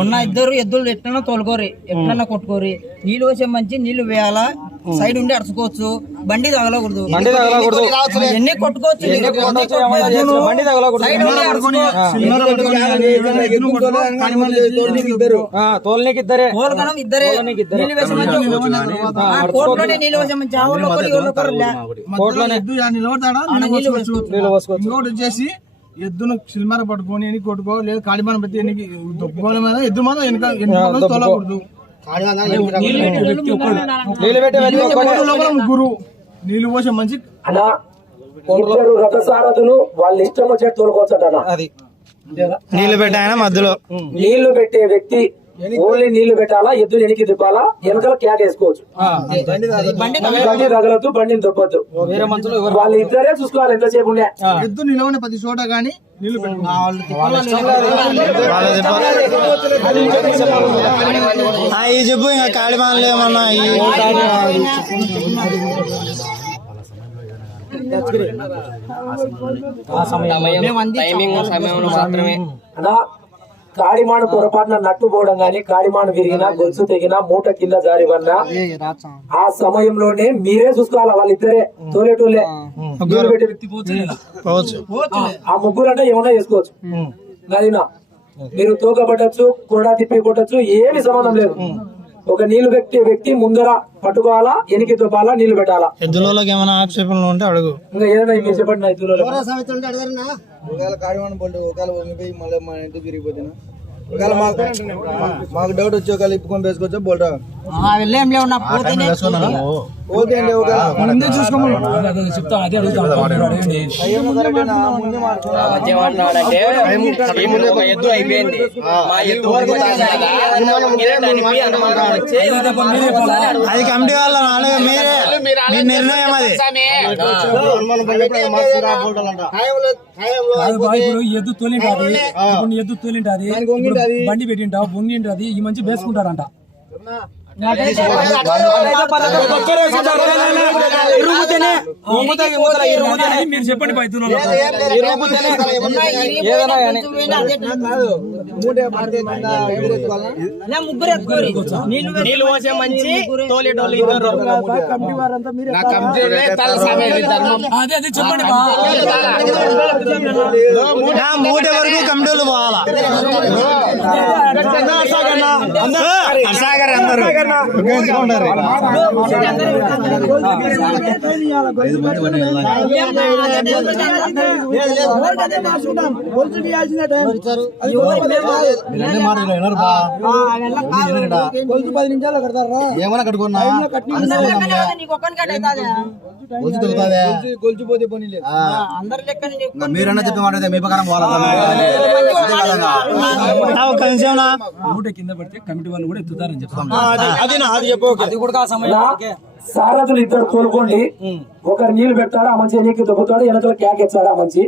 ఉన్న ఇద్దరు ఎద్దులు ఎట్లన్నా తోలుకోరి ఎట్లన్నా కొట్టుకోరి నీళ్ళు వచ్చే మంచి నీళ్ళు వేయాలా సైడ్ ఉండి అడుచుకోవచ్చు బండి తగలకూడదు బండి తగలకూడదు. ఎన్ని కొట్టుకోవచ్చు. బండి తగలకూడదు. తోలనీకి ఇద్దరే ఇద్దరే. నీళ్ళు వేసే మంచి నీళ్ళు వేసే మంచి ఒకరు, ఒకరు. కోట్లోనే నీళ్ళు పోసుకోవచ్చు ఇంకోటి వచ్చేసి ఎద్దును సిల్మర పట్టుకొని ఎన్ని కొట్టుకో లేదు కాడిమాన పెట్టి ఎన్ని దొప్పుకోవాలి మీద ఎద్దు మాత్రం వెనక వెనక తోలకూడదు. లోపల ముగ్గురు నీళ్ళు పోసే మంచి రథసారథులు వాళ్ళ ఇష్టం వచ్చేట్టు అది. నీళ్ళు పెట్టాయన మధ్యలో. నీళ్ళు పెట్టే వ్యక్తి ఓన్లీ నీళ్ళు పెట్టాలా ఎద్దులు ఎనికి తిప్పాలా వెనకాల క్యాట్ వేసుకోవచ్చు. బండి బండి తగలద్దు బండిని తొప్పొద్దు వాళ్ళు ఇద్దరే చూసుకోవాలి ఎంతసేపు ఉండే. ఎద్దు నిలవని ప్రతి చోట గానీ నీళ్ళు ఈ చెప్పు ఇంకా కాడి మానలు ఏమన్నా ఈ మేము అందించాం. అలా కాడిమాను పొరపాటున నట్టు పోవడం గాని కాడిమాను విరిగినా గొలుసు తెగినా మూట కింద జారివన్నా ఆ. సమయంలోనే మీరే చూసుకోవాలి వాళ్ళిద్దరే? పోవచ్చు. ఆ ముగ్గురు అంటే ఏమన్నా చేసుకోవచ్చు. నదినా మీరు తోక పట్టచ్చు కూడా తిప్పి కొట్టచ్చు ఏమి సంబంధం లేదు. ఒక నీళ్ళు పెట్టే వ్యక్తి ముందర పట్టుకోవాలా ఎనికి తోపాలా నీళ్ళు పెట్టాలా? ఎద్దులలోకి ఏమైనా ఆక్షేపణలు ఉంటే అడుగు. ఇంకా ఏదైనా మీరు చెప్పండి ఎద్దులలో ఒకవేళ బోల్ట్ ఒకవేళ మళ్ళీ మన ఇంటికి తిరిగిపోతున్నా ఒకవేళ మాకు మాకు డౌట్ వచ్చి ఒకవేళ ఇప్పుకొని వేసుకోవచ్చా బోల్ట్ వెళ్ళేం లేవు నా అండి ముందే చూసుకోమని. ఒక ఎద్దు అయిపోయింది మా ఎద్దు అది కమిటీ వాళ్ళ మీరే. మీ నిర్ణయం అది ఇప్పుడు ఎద్దు తోలింటాది. ఇప్పుడు ఎద్దు తోలింటాది. ఇప్పుడు బండి పెట్టింటావు బొంగింటది ఈ మంచి వేసుకుంటారంట. మీరు చెప్పండి ఏదైనా నీళ్ళు పోసే మంచి తోలేటోళ్ళు ఇద్దరు అదే అదే చెప్పండి మూడే వరకు కమిటీలు పోవాలా అందరూ గొలుసు పది నిమిషాలు కడతారా ఏమన్నా కట్టుకున్నా గొలుసు ఒక్కనికి అవుతుందా పోతే పని లేదు అందరి లెక్క మీరన్నా చెప్పి మాట మీ ప్రకారం పోవాలి ఒక్క నిమిషం నా. మూట కింద పడితే కమిటీ వాళ్ళు కూడా ఎత్తుతారని చెప్తాం అది నా అది చెప్పు అది కూడా ఆ సమయం అలా సారథులు ఇద్దరు తోలుకోండి ఒకరు నీళ్ళు పెడతాడు ఆ మంచి ఎనికి దొబ్బుతాడు వెనకాల క్యాక్ ఎత్తాడు ఆ మంచి.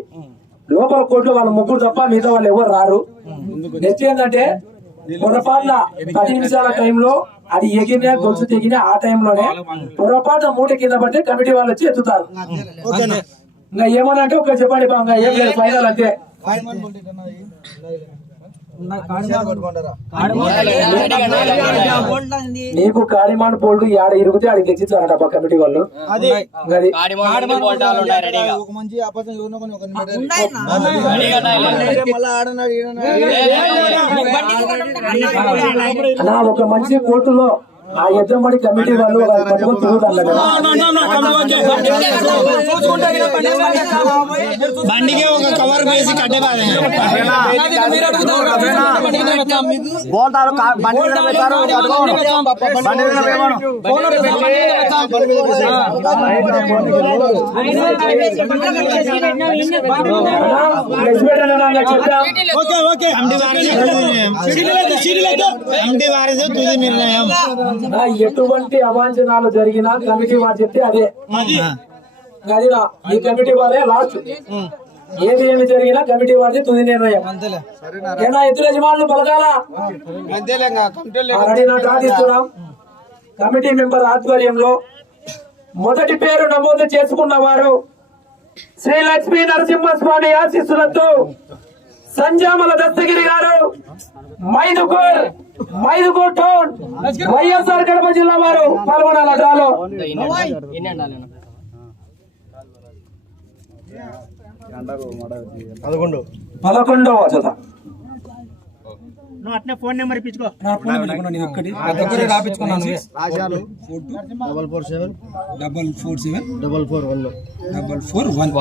లోపల కోట్లు వాళ్ళ ముగ్గురు తప్ప మిగతా వాళ్ళు ఎవరు రారు. నెక్స్ట్ ఏంటంటే పొరపాటున పది నిమిషాల టైంలో అది ఎగిరినా గొలుసు తెగినా ఆ టైంలోనే పొరపాటున మూట కింద పడితే కమిటీ వాళ్ళు వచ్చి ఎత్తుతారు. ఇంకా ఏమన్నా అంటే ఒక చెప్పండి ఏం లేదు ఫైనల్ అంతే. నీకు కాడిమాన్ పోల్డ్ యాడ ఇరుగుతే ఆడికి తెచ్చిస్తారట బా కమిటీ వాళ్ళు. ఒక మంచి కోర్టులో ఆ ఎద్దమడి కమిటీ వాళ్ళు పట్టుకొని తిరుగుతారు బండికి ఒక కవర్ వేసి కట్టే బాధ ఓకే ఓకే కమిటీ వారిది తుది నిర్ణయం కమిటీ వారిది తుది నిర్ణయం ఎటువంటి అవాంఛనాలు జరిగినా కమిటీ వారు చెప్తే అదే. అది. నా ఈ కమిటీ వారే లాస్ట్. ఏది ఏమి జరిగినా కమిటీ వారిది తుది నిర్ణయం. ఏనా ఎత్తుల యజమానులు పలకాలా? కమిటీ మెంబర్ ఆధ్వర్యంలో మొదటి పేరు నమోదు చేసుకున్న వారు శ్రీ లక్ష్మీ నరసింహస్వామి ఆశీస్సులతో సంజామల దస్తగిరి గారు. మైదుకూర్ మైదుకూర్ టౌన్. వైఎస్ఆర్ కడప జిల్లా వారు పాల్గొనాలి డ్రాలో పదకొండు పదకొండవ జత. నువ్వు అట్నే ఫోన్ నెంబర్ ఇప్పించుకో. నా ఫోన్ నెంబర్ ఇవ్వను నేను ఒక్కటి దగ్గర రాపించుకున్నాను రాశారు double four seven. Double four seven. Double four one. Double four one.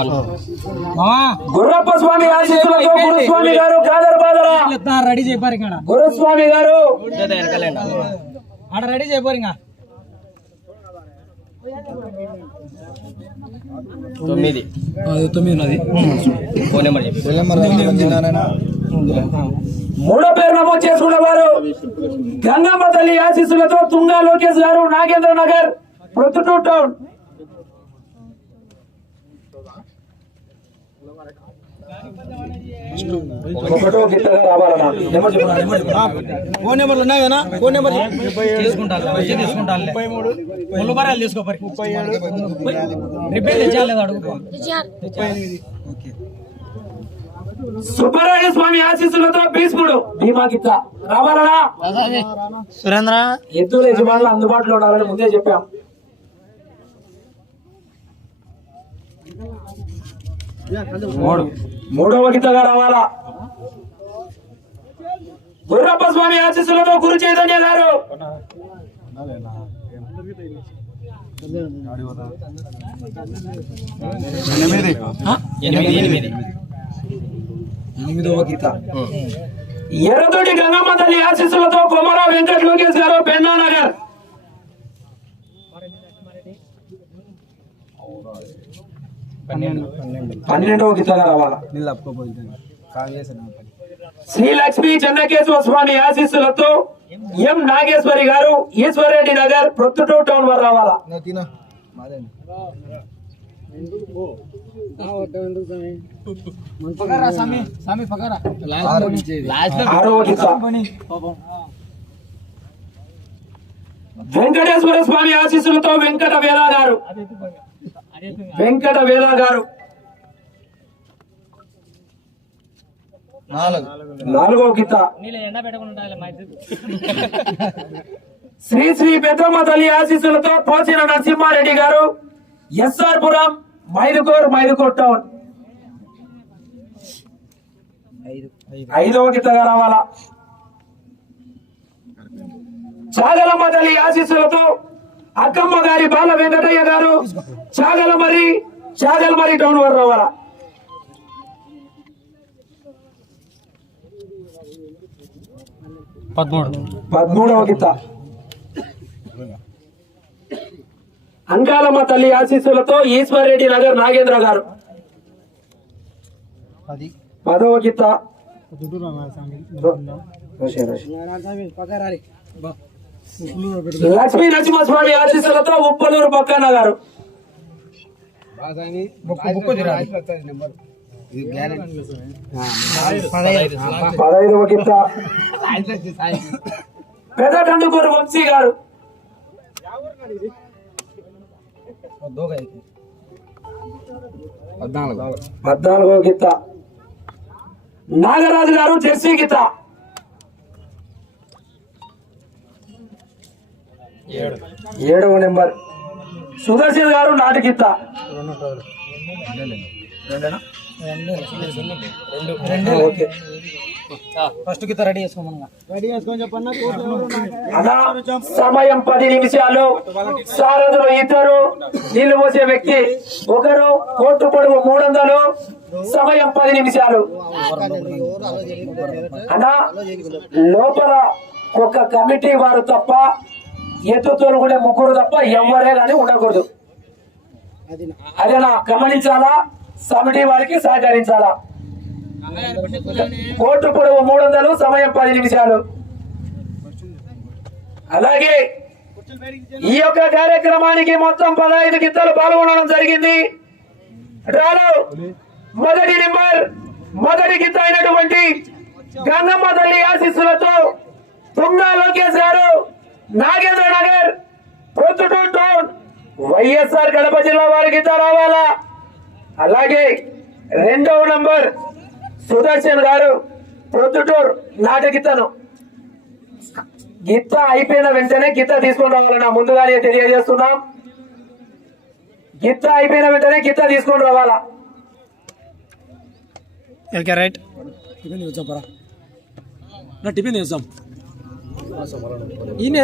Gurrappa Swamy Guruswamy garu ready చేయపారు ఇక్కడ. గురుస్వామి గారు? ఆడ రెడీ చేయపారు ఇంకా. తొమ్మిది. అది తొమ్మిది ఉన్నది. ఫోన్ నెంబర్ చెప్పి. మూడో పేరు నమోదు చేసుకున్న వారు గంగమ్మ తల్లి ఆశీస్సులతో తుంగా లోకేష్ గారు నాగేంద్ర నగర్ ప్రొద్దుటూరు టౌన్. ఒకటో గిట్టగా రావాలన్నా. ఫోన్ నెంబర్లు ఉన్నాయి కదా? ఫోన్ నెంబర్ తీసుకుంటాను వచ్చి తీసుకుంటాను ముప్పై ముప్పై ఏడు రిపేర్ తెచ్చాలేదు అడుగు. సుబ్బరాయ స్వామి ఆశీస్సులతో భీష్ముడు భీమా గిత్త రావాలనా సురేంద్ర. ఎద్దుల యజమానులు అందుబాటులో ఉండాలని ముందే చెప్పాం. మూడు. మూడవ గిత్తగా రావాలా? గుర్రప్ప స్వామి ఆశీస్సులతో గురు చైతన్య గారు. ఎనిమిది. ఎనిమిది. ఎనిమిదవ గీత. ఎర్రతోటి గంగమ్మ తల్లి ఆశీస్సులతో కొమరా వెంకట లోకేష్ గారు పెన్నా నగర్ పన్నెండవ గిత్తగా రావాలా? శ్రీ లక్ష్మీ చెన్నకేశ్వర స్వామి ఆశీస్సులతో ఎం నాగేశ్వరి గారు ఈశ్వరెడ్డి నగర్ ప్రొద్దుటూరు టౌన్ వారు రావాలా? వెంకటేశ్వర స్వామి ఆశీస్సులతో వెంకట వేద గారు వెంకట వేద గారు నాలుగు గిత్త శ్రీ శ్రీ పెద్దమ్మ తల్లి ఆశీస్సులతో పోచిన నరసింహారెడ్డి గారు. SR Puram Mydukur Mydukur town. ఐదవ గిత్తగా రావాలా? చాగలమ్మ తల్లి ఆశీస్సులతో అక్కమ్మ గారి బాల వెంకటయ్య గారు చాగలమరి చాగలమరి టౌన్ వారు రావాలా? పదమూడు. పదమూడవ గీత అంకాలమ్మ తల్లి ఆశీస్సులతో ఈశ్వరెడ్డి నగర్ నాగేంద్ర గారు. పది. పదవ గీత లక్ష్మీ నరసింహస్వామి ఆశీస్సులతో ఉప్పలూరు పక్కన గారు. పదహైదవ గీత పెద్ద కందుకూరు వంశీ గారు. పద్నాలుగో. గీత. నాగరాజు గారు జెర్సీ గీత. ఏడవ నెంబర్. సుదర్శన్ గారు నాటి గీత. ఫస్ట్ రెడీ చేసుకోమన్నా రెడీ చేసుకొని చెప్పన్నా? అలా సమయం పది నిమిషాలు. సారథులు ఇద్దరు నీళ్ళు పోసే వ్యక్తి ఒకరు కోర్టు పొడవు మూడు వందలు సమయం పది నిమిషాలు. అన్నా లోపల ఒక కమిటీ వారు తప్ప ఎత్తుతోలు కూడా ముగ్గురు తప్ప ఎవరే కానీ ఉండకూడదు. అదేనా? గమనించాలా? సమిటి వారికి సహకరించాలా? కోర్టు పొడవు మూడు వందలు సమయం పది నిమిషాలు. అలాగే ఈ యొక్క కార్యక్రమానికి మొత్తం పదహైదు గిత్తలు పాల్గొనడం జరిగింది. డ్రాలో మొదటి నెంబర్ మొదటి గిత్త అయినటువంటి గంగమ్మ తల్లి ఆశీస్సులతో తుంగా లోకేష్ గారు నాగేంద్ర నగర్ ప్రొద్దుటూరు టౌన్ వైఎస్ఆర్ కడప జిల్లా వారి గిత్త రావాలా? అలాగే రెండవ నంబర్ సుదర్శన్ గారు ప్రొద్దుటూరు నాటగిత్తను గిత్త అయిపోయిన వెంటనే గిత్త తీసుకొని రావాలన్నా ముందుగానే తెలియజేస్తున్నాం. గిత్త అయిపోయిన వెంటనే గిత్త తీసుకొని రావాలా? రైట్. టిఫిన్ చేద్దాం ఈయన